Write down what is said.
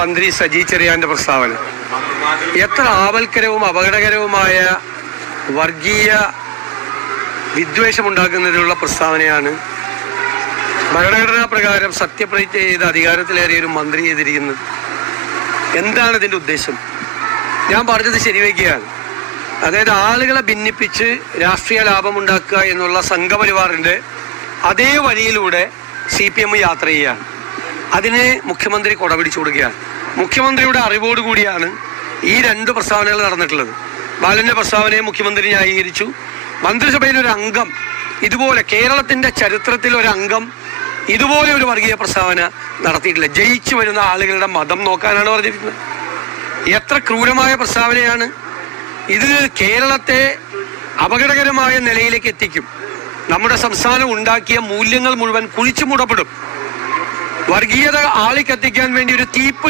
മന്ത്രി സജി ചെറിയാന്റെ പ്രസ്താവന എത്ര ആപൽക്കരവും അപകടകരവുമായ വർഗീയ വിദ്വേഷമുണ്ടാക്കുന്നതിനുള്ള പ്രസ്താവനയാണ്. ഭരണഘടനാ പ്രകാരം സത്യപ്രതിജ്ഞ ചെയ്ത് അധികാരത്തിലേറിയ ഒരു മന്ത്രി ചെയ്തിരിക്കുന്നത്. എന്താണ് ഇതിൻ്റെ ഉദ്ദേശം? ഞാൻ പറഞ്ഞത് ശരിവയ്ക്കുകയാണ്. അതായത് ആളുകളെ ഭിന്നിപ്പിച്ച് രാഷ്ട്രീയ ലാഭമുണ്ടാക്കുക എന്നുള്ള സംഘപരിവാറിൻ്റെ അതേ വഴിയിലൂടെ CPM യാത്ര ചെയ്യുകയാണ്. അതിന് മുഖ്യമന്ത്രി കൊടപിടിച്ചു കൊടുക്കുകയാണ്. മുഖ്യമന്ത്രിയുടെ അറിവോടുകൂടിയാണ് ഈ രണ്ട് പ്രസ്താവനകൾ നടന്നിട്ടുള്ളത്. ബാലന്റെ പ്രസ്താവനയെ മുഖ്യമന്ത്രി ന്യായീകരിച്ചു. മന്ത്രിസഭയിൽ ഒരു അംഗം ഇതുപോലെ, കേരളത്തിന്റെ ചരിത്രത്തിൽ ഒരു അംഗം ഇതുപോലെ ഒരു വർഗീയ പ്രസ്താവന നടത്തിയിട്ടില്ല. ജയിച്ചു വരുന്ന ആളുകളുടെ മതം നോക്കാനാണ് പറഞ്ഞിരിക്കുന്നത്. എത്ര ക്രൂരമായ പ്രസ്താവനയാണ് ഇത്! കേരളത്തെ അപകടകരമായ നിലയിലേക്ക് എത്തിക്കും. നമ്മുടെ സംസ്ഥാനം ഉണ്ടാക്കിയ മൂല്യങ്ങൾ മുഴുവൻ കുഴിച്ചു മൂടപ്പെടും. വർഗീയത ആളിക്കത്തിക്കാൻ വേണ്ടി ഒരു തീപ്പ്